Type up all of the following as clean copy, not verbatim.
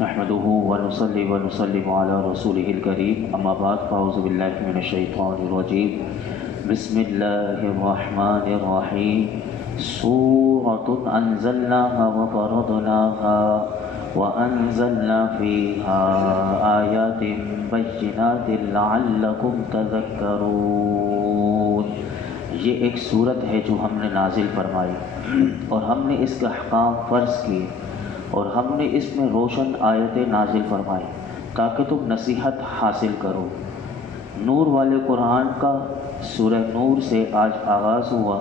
نحمده ونصلي ونسلم على رسوله الكريم اما بعد فاعوذ بالله من الشيطان الرجيم بسم الله الرحمن الرحيم سورة أنزلناها وفرضناها وأنزلنا فيها آيات بينات لعلكم تذكرون۔ یہ ایک صورت ہے جو ہم نے نازل فرمائی اور ہم نے اس کے احکام فرض کیے اور ہم نے اس میں روشن آیتیں نازل فرمائی تاکہ تم نصیحت حاصل کرو۔ نور والے قرآن کا سورہ نور سے آج آغاز ہوا۔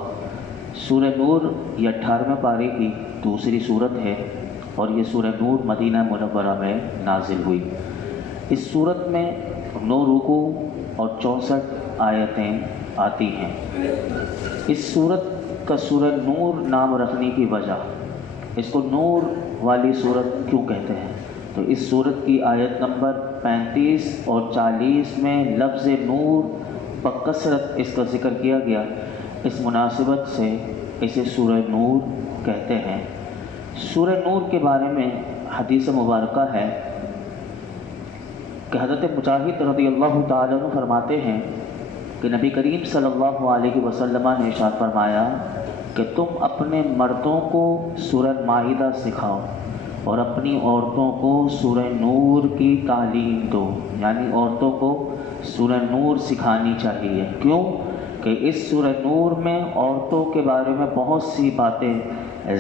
سورہ نور یہ 18ویں پارے کی دوسری صورت ہے اور یہ سورہ نور مدینہ منورہ میں نازل ہوئی۔ اس صورت میں 9 رکوع اور 64 آیتیں آتی ہیں۔ اس صورت کا سورہ نور نام رکھنے کی وجہ، اس کو نور والی صورت کیوں کہتے ہیں، تو اس صورت کی آیت نمبر 35 اور 40 میں لفظ نور بکثرت اس کا ذکر کیا گیا، اس مناسبت سے اسے سورہ نور کہتے ہیں۔ سورہ نور کے بارے میں حدیث مبارکہ ہے کہ حضرت مجاہد رضی اللہ تعالیٰ عنہ فرماتے ہیں کہ نبی کریم صلی اللہ علیہ وسلم نے ارشاد فرمایا کہ تم اپنے مردوں کو سورہ مائدہ سکھاؤ اور اپنی عورتوں کو سورہ نور کی تعلیم دو، یعنی عورتوں کو سورہ نور سکھانی چاہیے۔ کیوں کہ اس سورہ نور میں عورتوں کے بارے میں بہت سی باتیں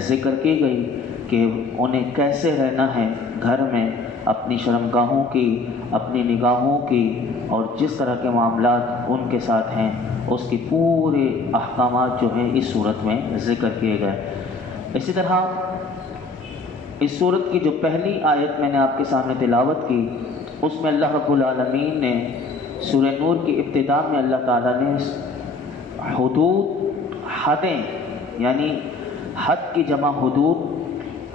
ذکر کی گئی کہ انہیں کیسے رہنا ہے گھر میں، اپنی شرمگاہوں کی، اپنی نگاہوں کی، اور جس طرح کے معاملات ان کے ساتھ ہیں اس کی پورے احکامات جو ہیں اس صورت میں ذکر کیے گئے۔ اسی طرح اس صورت کی جو پہلی آیت میں نے آپ کے سامنے تلاوت کی، اس میں اللہ رب العالمین نے سورہ نور کی ابتدا میں اللہ تعالیٰ نے حدود، حدیں، یعنی حد کی جمع حدود،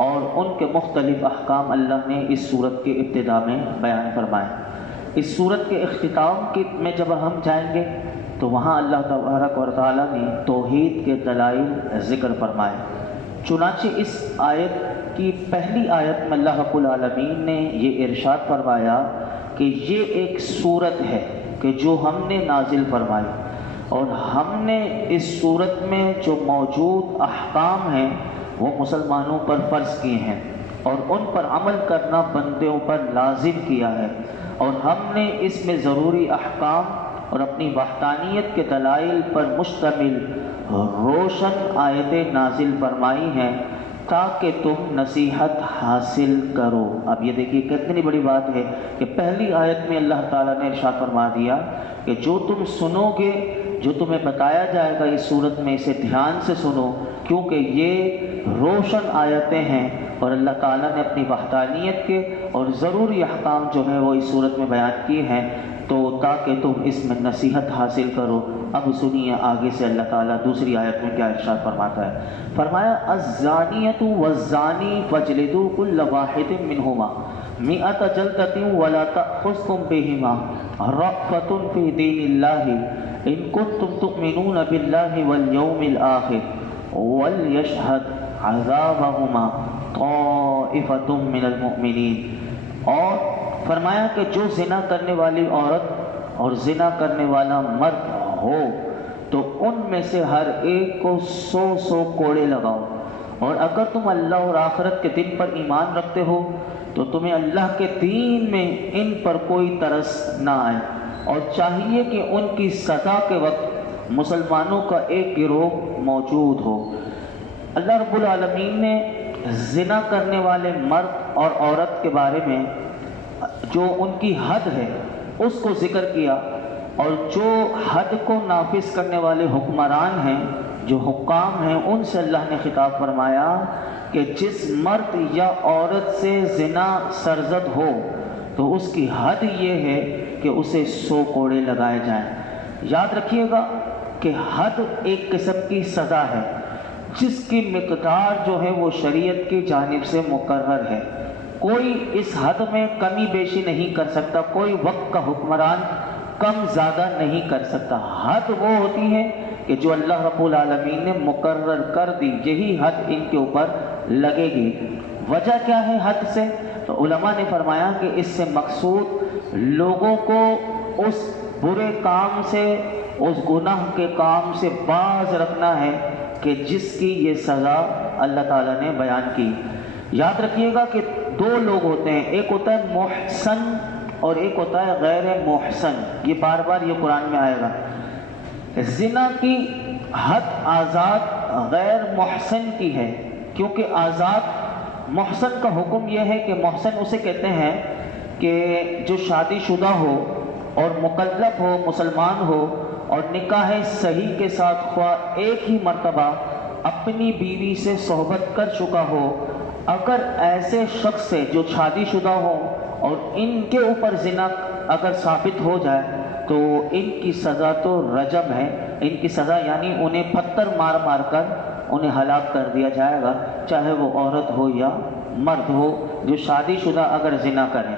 اور ان کے مختلف احکام اللہ نے اس صورت کے ابتدا میں بیان فرمائے۔ اس صورت کے اختتام میں جب ہم جائیں گے تو وہاں اللہ تبارک و تعالیٰ نے توحید کے دلائل ذکر فرمائے۔ چنانچہ اس آیت کی پہلی آیت میں اللہ رب العالمین نے یہ ارشاد فرمایا کہ یہ ایک صورت ہے کہ جو ہم نے نازل فرمائی، اور ہم نے اس صورت میں جو موجود احکام ہیں وہ مسلمانوں پر فرض کیے ہیں اور ان پر عمل کرنا بندوں پر لازم کیا ہے، اور ہم نے اس میں ضروری احکام اور اپنی وحدانیت کے دلائل پر مشتمل روشن آیتیں نازل فرمائی ہیں تاکہ تم نصیحت حاصل کرو۔ اب یہ دیکھیے کتنی بڑی بات ہے کہ پہلی آیت میں اللہ تعالیٰ نے ارشاد فرما دیا کہ جو تم سنو گے، جو تمہیں بتایا جائے گا اس صورت میں، اسے دھیان سے سنو، کیونکہ یہ روشن آیتیں ہیں اور اللہ تعالیٰ نے اپنی وحدانیت کے اور ضروری احکام جو ہیں وہ اس صورت میں بیان کیے ہیں، تو تاکہ تم اس میں نصیحت حاصل کرو۔ اب سنیے آگے سے اللہ تعالیٰ دوسری آیت میں کیا ارشاد فرماتا ہے۔ فرمایا الزانیۃ والزانی فاجلدوا کل واحد منہما 100 جلدۃ ولا تأخذکم بہما رأفۃ فی دین اللہ ان کنتم تؤمنون باللہ والیوم الآخر ولیشہد عذابہما طائفۃ من المؤمنین۔ اور فرمایا کہ جو زنا کرنے والی عورت اور زنا کرنے والا مرد ہو تو ان میں سے ہر ایک کو 100 کوڑے لگاؤ، اور اگر تم اللہ اور آخرت کے دن پر ایمان رکھتے ہو تو تمہیں اللہ کے دین میں ان پر کوئی ترس نہ آئے، اور چاہیے کہ ان کی سزا کے وقت مسلمانوں کا ایک گروہ موجود ہو۔ اللہ رب العالمین نے زنا کرنے والے مرد اور عورت کے بارے میں جو ان کی حد ہے اس کو ذکر کیا، اور جو حد کو نافذ کرنے والے حکمران ہیں، جو حکام ہیں، ان سے اللہ نے خطاب فرمایا کہ جس مرد یا عورت سے زنا سرزد ہو تو اس کی حد یہ ہے کہ اسے 100 کوڑے لگائے جائیں۔ یاد رکھیے گا کہ حد ایک قسم کی سزا ہے جس کی مقدار جو ہے وہ شریعت کی جانب سے مقرر ہے، کوئی اس حد میں کمی بیشی نہیں کر سکتا، کوئی وقت کا حکمران کم زیادہ نہیں کر سکتا۔ حد وہ ہوتی ہے کہ جو اللہ رب العالمین نے مقرر کر دی، یہی حد ان کے اوپر لگے گی۔ وجہ کیا ہے حد سے؟ تو علماء نے فرمایا کہ اس سے مقصود لوگوں کو اس برے کام سے، اس گناہ کے کام سے باز رکھنا ہے کہ جس کی یہ سزا اللہ تعالیٰ نے بیان کی۔ یاد رکھیے گا کہ دو لوگ ہوتے ہیں، ایک ہوتا ہے محسن اور ایک ہوتا ہے غیر محسن۔ یہ بار بار یہ قرآن میں آئے گا۔ زنا کی حد آزاد غیر محسن کی ہے، کیونکہ آزاد محسن کا حکم یہ ہے کہ محسن اسے کہتے ہیں کہ جو شادی شدہ ہو اور مکلف ہو، مسلمان ہو اور نکاح صحیح کے ساتھ خواہ ایک ہی مرتبہ اپنی بیوی سے صحبت کر چکا ہو، اگر ایسے شخص سے جو شادی شدہ ہو اور ان کے اوپر زنا اگر ثابت ہو جائے تو ان کی سزا تو رجم ہے۔ ان کی سزا یعنی انہیں پتھر مار مار کر انہیں ہلاک کر دیا جائے گا، چاہے وہ عورت ہو یا مرد ہو جو شادی شدہ اگر زنا کریں۔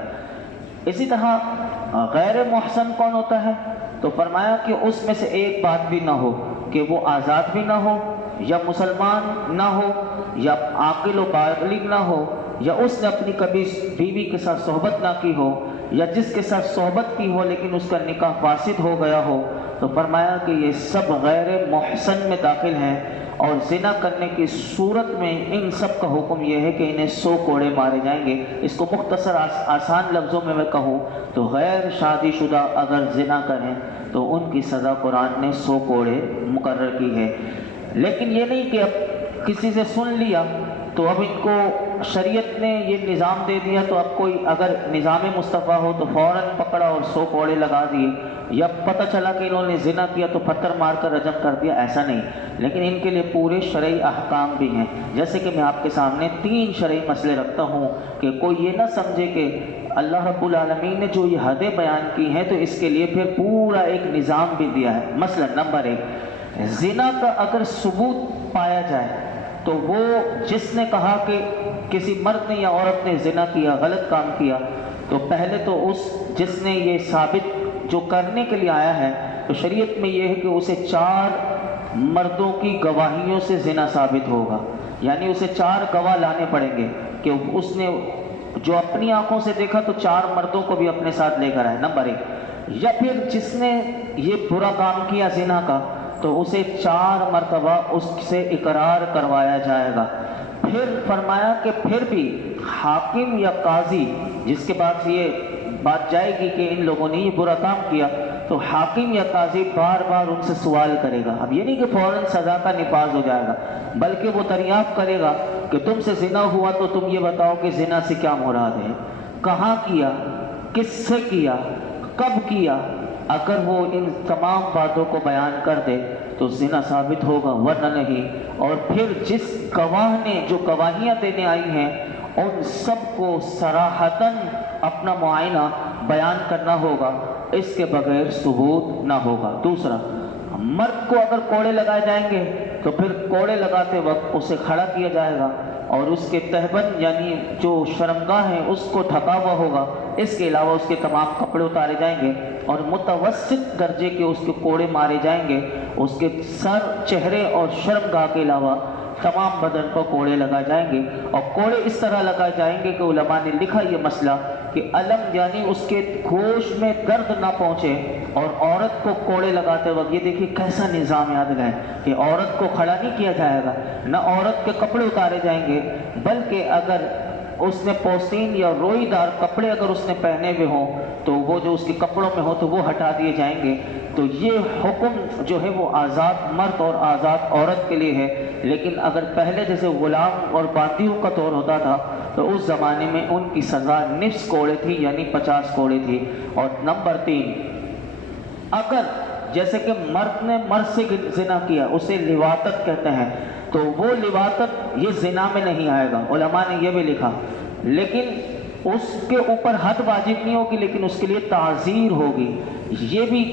اسی طرح غیر محسن کون ہوتا ہے؟ تو فرمایا کہ اس میں سے ایک بات بھی نہ ہو کہ وہ آزاد بھی نہ ہو، یا مسلمان نہ ہو، یا عاقل و بالغ نہ ہو، یا اس نے اپنی کبھی بیوی کے ساتھ صحبت نہ کی ہو، یا جس کے ساتھ صحبت کی ہو لیکن اس کا نکاح فاسد ہو گیا ہو۔ تو فرمایا کہ یہ سب غیر محسن میں داخل ہیں، اور زنا کرنے کی صورت میں ان سب کا حکم یہ ہے کہ انہیں 100 کوڑے مارے جائیں گے۔ اس کو مختصر آسان لفظوں میں کہوں تو غیر شادی شدہ اگر زنا کریں تو ان کی سزا قرآن نے 100 کوڑے مقرر کی ہے۔ لیکن یہ نہیں کہ اب کسی سے سن لیا تو اب ان کو شریعت نے یہ نظام دے دیا تو اب کوئی اگر نظام مصطفیٰ ہو تو فوراً پکڑا اور 100 کوڑے لگا دیے، یا پتہ چلا کہ انہوں نے زنا کیا تو پتھر مار کر رجم کر دیا، ایسا نہیں۔ لیکن ان کے لیے پورے شرعی احکام بھی ہیں، جیسے کہ میں آپ کے سامنے 3 شرعی مسئلے رکھتا ہوں کہ کوئی یہ نہ سمجھے کہ اللہ رب العالمین نے جو یہ حدیں بیان کی ہیں تو اس کے لیے پھر پورا ایک نظام بھی دیا ہے۔ مثلا نمبر 1، زنا کا اگر ثبوت پایا جائے تو وہ جس نے کہا کہ کسی مرد نے یا عورت نے زنا کیا، غلط کام کیا، تو پہلے تو اس جس نے یہ ثابت جو کرنے کے لیے آیا ہے تو شریعت میں یہ ہے کہ اسے 4 مردوں کی گواہیوں سے زنا ثابت ہوگا، یعنی اسے 4 گواہ لانے پڑیں گے کہ اس نے جو اپنی آنکھوں سے دیکھا تو 4 مردوں کو بھی اپنے ساتھ لے کر آئے، نمبر 1۔ یا پھر جس نے یہ برا کام کیا زنا کا تو اسے 4 مرتبہ اس سے اقرار کروایا جائے گا۔ پھر فرمایا کہ پھر بھی حاکم یا قاضی جس کے بعد یہ بات جائے گی کہ ان لوگوں نے یہ برا کام کیا تو حاکم یا قاضی بار بار ان سے سوال کرے گا۔ اب یہ نہیں کہ فوراً سزا کا نفاذ ہو جائے گا، بلکہ وہ دریافت کرے گا کہ تم سے زنا ہوا تو تم یہ بتاؤ کہ زنا سے کیا مراد ہے، کہاں کیا، کس سے کیا، کب کیا۔ اگر وہ ان تمام باتوں کو بیان کر دے تو زنا ثابت ہوگا، ورنہ نہیں۔ اور پھر جس گواہ نے جو گواہیاں دینے آئی ہیں ان سب کو صراحتاً اپنا معائنہ بیان کرنا ہوگا، اس کے بغیر ثبوت نہ ہوگا۔ دوسرا، مرد کو اگر کوڑے لگائے جائیں گے تو پھر کوڑے لگاتے وقت اسے کھڑا کیا جائے گا اور اس کے تہبند یعنی جو شرمگاہ ہے اس کو ڈھکا ہوا ہوگا، اس کے علاوہ اس کے تمام کپڑے اتارے جائیں گے اور متوسط درجے کے اس کے کوڑے مارے جائیں گے۔ اس کے سر، چہرے اور شرمگاہ کے علاوہ تمام بدن پر کوڑے لگائے جائیں گے، اور کوڑے اس طرح لگائے جائیں گے کہ علماء نے لکھا یہ مسئلہ کہ علم یعنی اس کے گوشت میں درد نہ پہنچے۔ اور عورت کو کوڑے لگاتے وقت یہ دیکھیے کیسا نظام یاد ہے کہ عورت کو کھڑا نہیں کیا جائے گا، نہ عورت کے کپڑے اتارے جائیں گے، بلکہ اگر اس نے پوستین یا روئی دار کپڑے اگر اس نے پہنے ہوئے ہوں تو وہ جو اس کے کپڑوں میں ہو تو وہ ہٹا دیے جائیں گے۔ تو یہ حکم جو ہے وہ آزاد مرد اور آزاد عورت کے لیے ہے۔ لیکن اگر پہلے جیسے غلام اور باندیوں کا دور ہوتا تھا تو اس زمانے میں ان کی سزا نصف کوڑے تھی، یعنی 50 کوڑے تھی۔ اور نمبر 3، اگر جیسے کہ مرد نے مرد سے زنا کیا، اسے لواطت کہتے ہیں، تو وہ لواطت یہ زنا میں نہیں آئے گا، علماء نے یہ بھی لکھا، لیکن اس کے اوپر حد واجب نہیں ہوگی، لیکن اس کے لیے تعزیر ہوگی۔ یہ بھی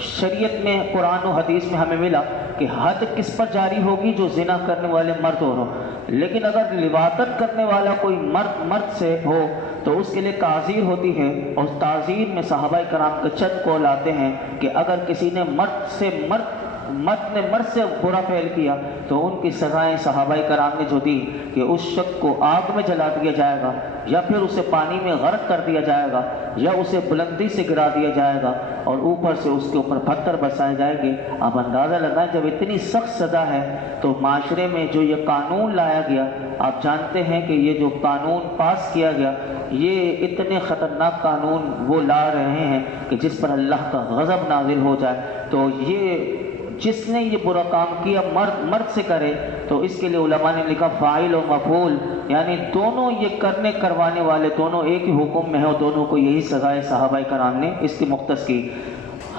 شریعت میں قرآن و حدیث میں ہمیں ملا کہ حد کس پر جاری ہوگی؟ جو زنا کرنے والے مرد ہو۔ لیکن اگر لواطت کرنے والا کوئی مرد سے ہو تو اس کے لیے تعزیر ہوتی ہے، اور تعزیر میں صحابہ کرام کے چند قول آتے ہیں کہ اگر کسی نے مرد سے مرد مرد نے مرد سے برا فعل کیا تو ان کی سزائیں صحابہ کرام نے جو دی کہ اس شخص کو آگ میں جلا دیا جائے گا یا پھر اسے پانی میں غرق کر دیا جائے گا یا اسے بلندی سے گرا دیا جائے گا اور اوپر سے اس کے اوپر پتھر برسائے جائیں گے۔ آپ اندازہ لگائیں جب اتنی سخت سزا ہے تو معاشرے میں جو یہ قانون لایا گیا، آپ جانتے ہیں کہ یہ جو قانون پاس کیا گیا یہ اتنے خطرناک قانون وہ لا رہے ہیں کہ جس پر اللہ کا غضب نازل ہو جائے۔ تو یہ جس نے یہ برا کام کیا مرد سے کرے تو اس کے لیے علماء نے لکھا فاعل و مفعول، یعنی دونوں یہ کرنے کروانے والے دونوں ایک ہی حکم میں ہیں اور دونوں کو یہی سزائے صحابہ کرام نے اس کی مختص کی۔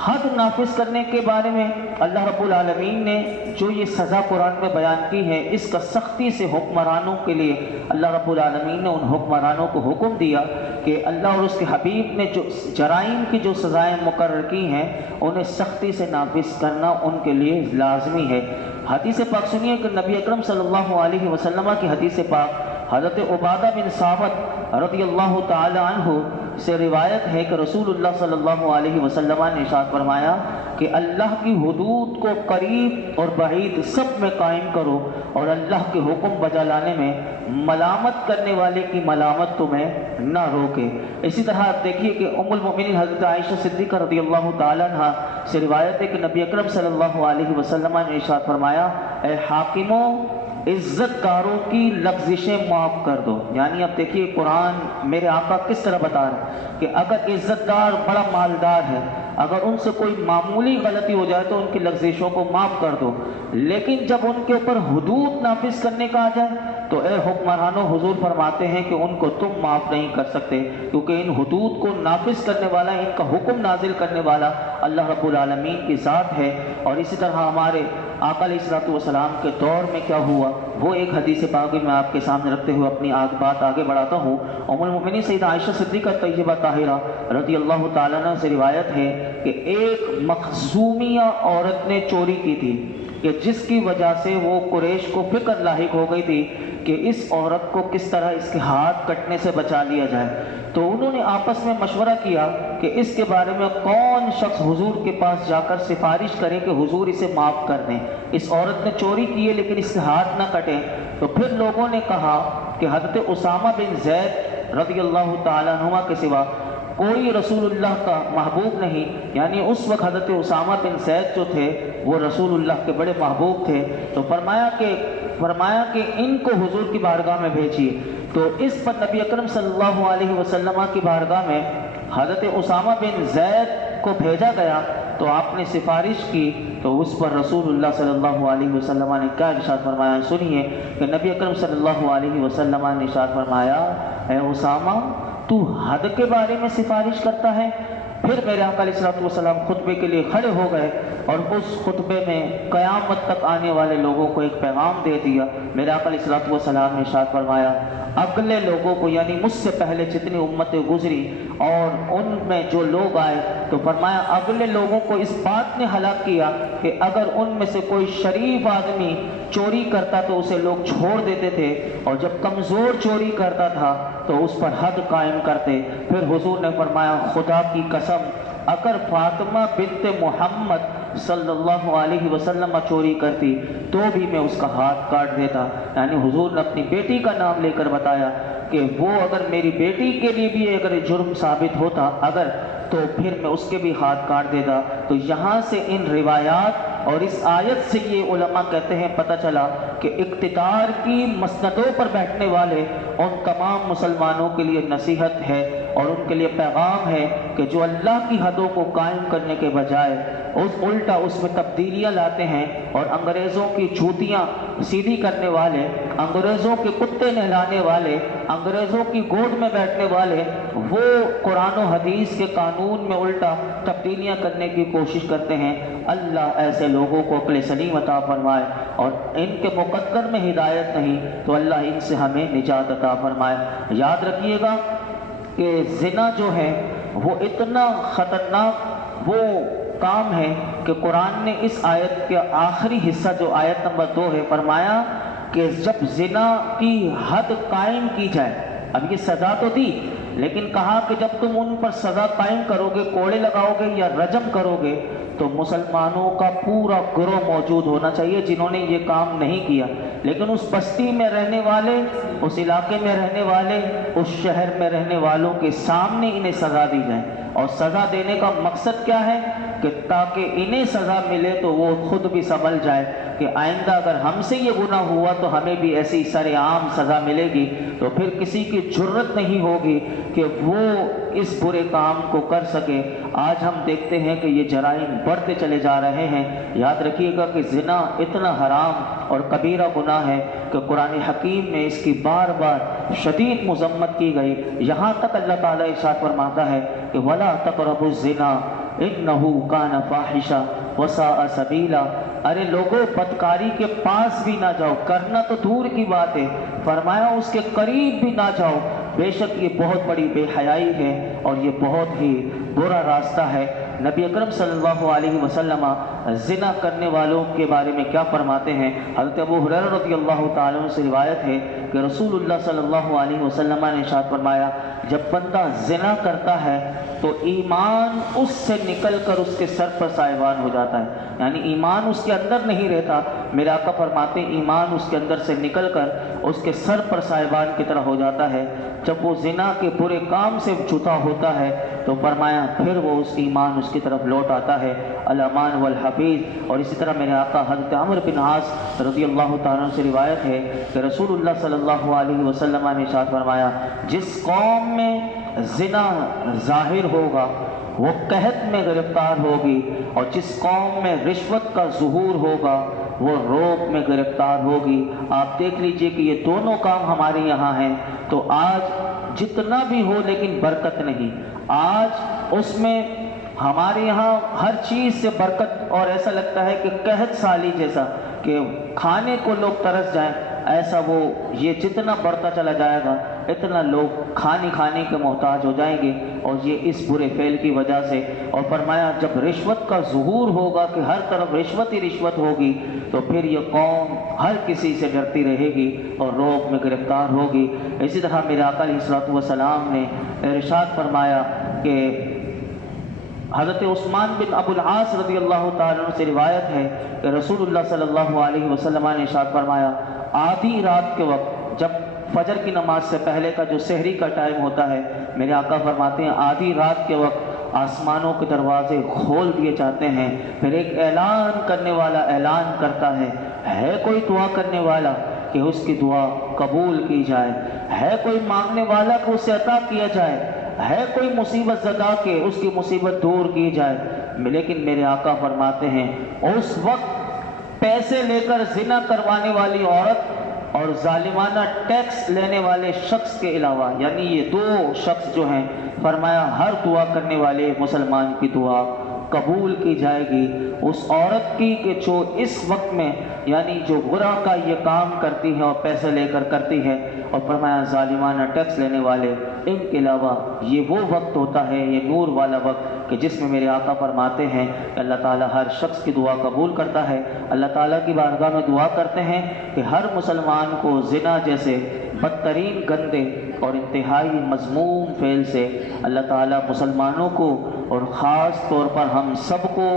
حد نافذ کرنے کے بارے میں اللہ رب العالمین نے جو یہ سزا قرآن میں بیان کی ہے، اس کا سختی سے حکمرانوں کے لیے اللہ رب العالمین نے ان حکمرانوں کو حکم دیا کہ اللہ اور اس کے حبیب نے جو جرائم کی جو سزائیں مقرر کی ہیں انہیں سختی سے نافذ کرنا ان کے لیے لازمی ہے۔ حدیث پاک سنیے کہ نبی اکرم صلی اللہ علیہ وسلم کی حدیث پاک حضرت عبادہ بن صامت رضی اللہ تعالی عنہ سے روایت ہے کہ رسول اللہ صلی اللہ علیہ وسلم نے ارشاد فرمایا کہ اللہ کی حدود کو قریب اور بعید سب میں قائم کرو اور اللہ کے حکم بجا لانے میں ملامت کرنے والے کی ملامت تمہیں نہ روکے۔ اسی طرح آپ دیکھیے کہ ام المؤمنین حضرت عائشہ صدیقہ رضی اللہ تعالیٰ عنہ سے روایت ہے کہ نبی اکرم صلی اللہ علیہ وسلم نے ارشاد فرمایا اے حاکموں عزت داروں کی لغزشیں معاف کر دو۔ یعنی اب دیکھیے قرآن میرے آقا کس طرح بتا رہے ہیں کہ اگر عزت دار بڑا مالدار ہے، اگر ان سے کوئی معمولی غلطی ہو جائے تو ان کی لغزشوں کو معاف کر دو، لیکن جب ان کے اوپر حدود نافذ کرنے کا آ جائے تو اے حکمرانوں حضور فرماتے ہیں کہ ان کو تم معاف نہیں کر سکتے، کیونکہ ان حدود کو نافذ کرنے والا، ان کا حکم نازل کرنے والا اللہ رب العالمین کی ذات ہے۔ اور اسی طرح ہمارے آقا علیہ الصلوۃ والسلام کے دور میں کیا ہوا وہ ایک حدیث پاک میں آپ کے سامنے رکھتے ہوئے اپنی بات آگے بڑھاتا ہوں۔ ام المؤمنین سیدہ عائشہ صدیقہ طیبہ طاہرہ رضی اللہ تعالیٰ عنہ سے روایت ہے کہ ایک مخزومیہ عورت نے چوری کی تھی کہ جس کی وجہ سے وہ قریش کو فکر لاحق ہو گئی تھی کہ اس عورت کو کس طرح اس کے ہاتھ کٹنے سے بچا لیا جائے۔ تو انہوں نے آپس میں مشورہ کیا کہ اس کے بارے میں کون شخص حضور کے پاس جا کر سفارش کرے کہ حضور اسے معاف کر دیں۔ اس عورت نے چوری کی ہے لیکن اس سے ہاتھ نہ کٹے۔ تو پھر لوگوں نے کہا کہ حضرت اسامہ بن زید رضی اللہ تعالیٰ عنہ کے سوا کوئی رسول اللہ کا محبوب نہیں، یعنی اس وقت حضرت اسامہ بن زید جو تھے وہ رسول اللہ کے بڑے محبوب تھے۔ تو فرمایا کہ ان کو حضور کی بارگاہ میں بھیجیے۔ تو اس پر نبی اکرم صلی اللہ علیہ وسلم کی بارگاہ میں حضرت اسامہ بن زید کو بھیجا گیا تو آپ نے سفارش کی تو اس پر رسول اللہ صلی اللہ علیہ وسلم نے کیا ارشاد فرمایا سنیے کہ نبی اکرم صلی اللہ علیہ وسلم نے ارشاد فرمایا اے اسامہ تو حد کے بارے میں سفارش کرتا ہے۔ پھر میرے آقا علیہ الصلوۃ والسلام خطبے کے لیے کھڑے ہو گئے اور اس خطبے میں قیامت تک آنے والے لوگوں کو ایک پیغام دے دیا۔ میرے آقا علیہ الصلوۃ والسلام نے ارشاد فرمایا اگلے لوگوں کو، یعنی مجھ سے پہلے جتنی امتیں گزری اور ان میں جو لوگ آئے، تو فرمایا اگلے لوگوں کو اس بات نے ہلاک کیا کہ اگر ان میں سے کوئی شریف آدمی چوری کرتا تو اسے لوگ چھوڑ دیتے تھے، اور جب کمزور چوری کرتا تھا تو اس پر حد قائم کرتے۔ پھر حضور نے فرمایا خدا کی قسم اگر فاطمہ بنت محمد صلی اللہ علیہ وسلم چوری کرتی تو بھی میں اس کا ہاتھ کاٹ دیتا۔ یعنی حضور نے اپنی بیٹی کا نام لے کر بتایا کہ وہ اگر میری بیٹی کے لیے بھی اگر جرم ثابت ہوتا تو پھر میں اس کے بھی ہاتھ کاٹ دیتا۔ تو یہاں سے ان روایات اور اس آیت سے یہ علماء کہتے ہیں پتہ چلا کہ اقتدار کی مسندوں پر بیٹھنے والے ان تمام مسلمانوں کے لیے نصیحت ہے اور ان کے لیے پیغام ہے کہ جو اللہ کی حدوں کو قائم کرنے کے بجائے الٹا اس میں تبدیلیاں لاتے ہیں اور انگریزوں کی جوتیاں سیدھی کرنے والے، انگریزوں کے کتے نہلانے والے، انگریزوں کی گود میں بیٹھنے والے، وہ قرآن و حدیث کے قانون میں الٹا تبدیلیاں کرنے کی کوشش کرتے ہیں۔ اللہ ایسے لوگوں کو عقل سلیم عطا فرمائے اور ان کے مقدر میں ہدایت نہیں تو اللہ ان سے ہمیں نجات عطا فرمائے۔ یاد رکھیے گا کہ زنا جو ہے وہ اتنا خطرناک وہ کام ہے کہ قرآن نے اس آیت کے آخری حصہ جو آیت نمبر 2 ہے فرمایا کہ جب زنا کی حد قائم کی جائے، اب یہ سزا تو دی لیکن کہا کہ جب تم ان پر سزا قائم کرو گے، کوڑے لگاؤ گے یا رجم کرو گے، تو مسلمانوں کا پورا گروہ موجود ہونا چاہیے جنہوں نے یہ کام نہیں کیا، لیکن اس بستی میں رہنے والے، اس علاقے میں رہنے والے، اس شہر میں رہنے والوں کے سامنے انہیں سزا دی جائے۔ اور سزا دینے کا مقصد کیا ہے کہ تاکہ انہیں سزا ملے تو وہ خود بھی سنبھل جائے کہ آئندہ اگر ہم سے یہ گناہ ہوا تو ہمیں بھی ایسی سرعام سزا ملے گی، تو پھر کسی کی جرت نہیں ہوگی کہ وہ اس برے کام کو کر سکے۔ آج ہم دیکھتے ہیں کہ یہ جرائم بڑھتے چلے جا رہے ہیں۔ یاد رکھیے گا کہ زنا اتنا حرام اور کبیرہ گناہ ہے کہ قرآن حکیم میں اس کی بار بار شدید مذمت کی گئی، یہاں تک اللہ تعالیٰ ارشاد فرماتا ہے کہ وَلَا تَقْرَبُوا الزِّنَا إِنَّهُ كَانَ فَاحِشًا وَسَاءَ سَبِيلًا۔ ارے لوگوں، بدکاری کے پاس بھی نہ جاؤ، کرنا تو دور کی بات ہے، فرمایا اس کے قریب بھی نہ جاؤ، بے شک یہ بہت بڑی بے حیائی ہے اور یہ بہت ہی برا راستہ ہے۔ نبی اکرم صلی اللہ علیہ وسلم زنا کرنے والوں کے بارے میں کیا فرماتے ہیں؟ حضرت ابو ہریرہ رضی اللہ تعالیٰ عنہ سے روایت ہے کہ رسول اللہ صلی اللہ علیہ وسلم نے ارشاد فرمایا، جب بندہ زنا کرتا ہے تو ایمان اس سے نکل کر اس کے سر پر سائبان ہو جاتا ہے، یعنی ایمان اس کے اندر نہیں رہتا، میرے آقا فرماتے ہیں ایمان اس کے اندر سے نکل کر اس کے سر پر سائبان کی طرح ہو جاتا ہے۔ جب وہ زنا کے برے کام سے جدا ہوتا ہے تو فرمایا پھر وہ اس ایمان اس کی طرف لوٹ آتا ہے، الامان والحفیظ۔ اور اسی طرح میرے آقا حضرت عمرو بن عاص رضی اللہ تعالیٰ عنہ سے روایت ہے کہ رسول اللہ صلی اللہ علیہ وسلم نے ارشاد فرمایا، جس قوم میں زنا ظاہر ہوگا وہ قحط میں گرفتار ہوگی، اور جس قوم میں رشوت کا ظہور ہوگا وہ روب میں گرفتار ہوگی۔ آپ دیکھ لیجئے کہ یہ دونوں کام ہمارے یہاں ہیں، تو آج جتنا بھی ہو لیکن برکت نہیں، آج اس میں ہمارے یہاں ہر چیز سے برکت، اور ایسا لگتا ہے کہ قحط سالی جیسا کہ کھانے کو لوگ ترس جائیں، ایسا وہ یہ جتنا بڑھتا چلا جائے گا اتنا لوگ کھانے کے محتاج ہو جائیں گے، اور یہ اس برے فعل کی وجہ سے۔ اور فرمایا جب رشوت کا ظہور ہوگا کہ ہر طرف رشوت ہی رشوت ہوگی تو پھر یہ قوم ہر کسی سے ڈرتی رہے گی اور روب میں گرفتار ہوگی۔ اسی طرح میرے آقا علیہ الصلوۃ والسلام نے ارشاد فرمایا کہ حضرت عثمان بن ابو العاص رضی اللہ تعالیٰ عنہ سے روایت ہے کہ رسول اللہ صلی اللہ علیہ وسلم نے ارشاد فرمایا، آدھی رات کے وقت جب فجر کی نماز سے پہلے کا جو سحری کا ٹائم ہوتا ہے، میرے آقا فرماتے ہیں آدھی رات کے وقت آسمانوں کے دروازے کھول دیے جاتے ہیں، پھر ایک اعلان کرنے والا اعلان کرتا ہے کوئی دعا کرنے والا کہ اس کی دعا قبول کی جائے، ہے کوئی مانگنے والا کہ اسے عطا کیا جائے، ہے کوئی مصیبت زدہ کہ اس کی مصیبت دور کی جائے۔ لیکن میرے آقا فرماتے ہیں اس وقت پیسے لے کر زنا کروانے والی عورت اور ظالمانہ ٹیکس لینے والے شخص کے علاوہ، یعنی یہ دو شخص جو ہیں، فرمایا ہر دعا کرنے والے مسلمان کی دعا قبول کی جائے گی اس عورت کی کہ جو اس وقت میں یعنی جو گناہ کا یہ کام کرتی ہے اور پیسے لے کر کرتی ہے۔ اور فرمایا ظالمانہ ٹیکس لینے والے، ان کے علاوہ یہ وہ وقت ہوتا ہے، یہ نور والا وقت کہ جس میں میرے آقا فرماتے ہیں کہ اللہ تعالیٰ ہر شخص کی دعا قبول کرتا ہے۔ اللہ تعالیٰ کی بارگاہ میں دعا کرتے ہیں کہ ہر مسلمان کو زنا جیسے بدترین گندے اور انتہائی مذموم فعل سے اللہ تعالیٰ مسلمانوں کو اور خاص طور پر ہم سب کو،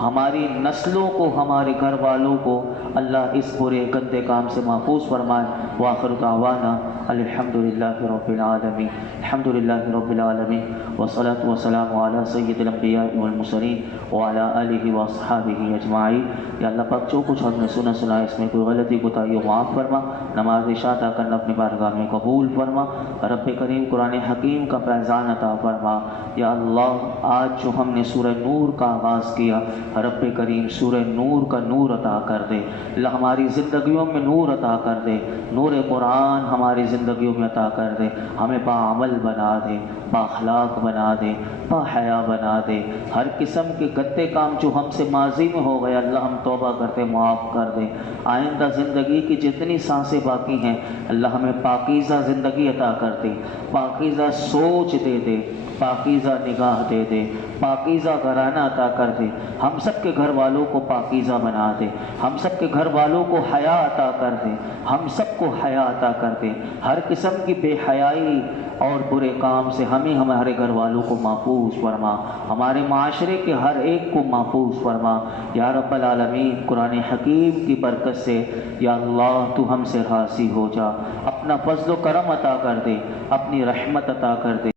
ہماری نسلوں کو، ہمارے گھر والوں کو اللہ اس برے گندے کام سے محفوظ فرمائے۔ وآخر دعوانا الحمدللہ رب العالمین، الحمدللہ رب العالمین، والصلاة والسلام علی سید الانبیاء والمرسلین وعلی آلہ واصحابہ اجمعین۔ یا اللہ پاک جو کچھ ہم نے سنا اس میں کوئی غلطی کوتاہی معاف فرما، نماز عشاء ادا کرنا اپنی بارگاہ میں قبول فرما، رب کریم قرآن حکیم کا فیضان عطا فرما۔ یا اللہ آج جو ہم نے سورہ نور کا آغاز کیا، رب کریم سورہ نور کا نور عطا کر دے، اللہ ہماری زندگیوں میں نور عطا کر دے، نور قرآن ہماری زندگیوں میں عطا کر دے، ہمیں باعمل بنا دے، بااخلاق بنا دے، باحیا بنا دے، ہر قسم کے گندے کام جو ہم سے ماضی میں ہو گئے اللہ ہم توبہ کرتے معاف کر دے۔ آئندہ زندگی کی جتنی سانسیں باقی ہیں اللہ ہمیں پاکیزہ زندگی عطا کر دے، پاکیزہ سوچ دے دے، پاکیزہ نگاہ دے دے، پاکیزہ گھرانہ عطا کر دے، ہم سب کے گھر والوں کو پاکیزہ بنا دے، ہم سب کے گھر والوں کو حیا عطا کر دے، ہم سب کو حیا عطا کر دے، ہر قسم کی بے حیائی اور برے کام سے ہمیں ہمارے گھر والوں کو محفوظ فرما، ہمارے معاشرے کے ہر ایک کو محفوظ فرما یا رب العالمین۔ قرآن حکیم کی برکت سے یا اللہ تو ہم سے راضی ہو جا، اپنا فضل و کرم عطا کر دے، اپنی رحمت عطا کر دے۔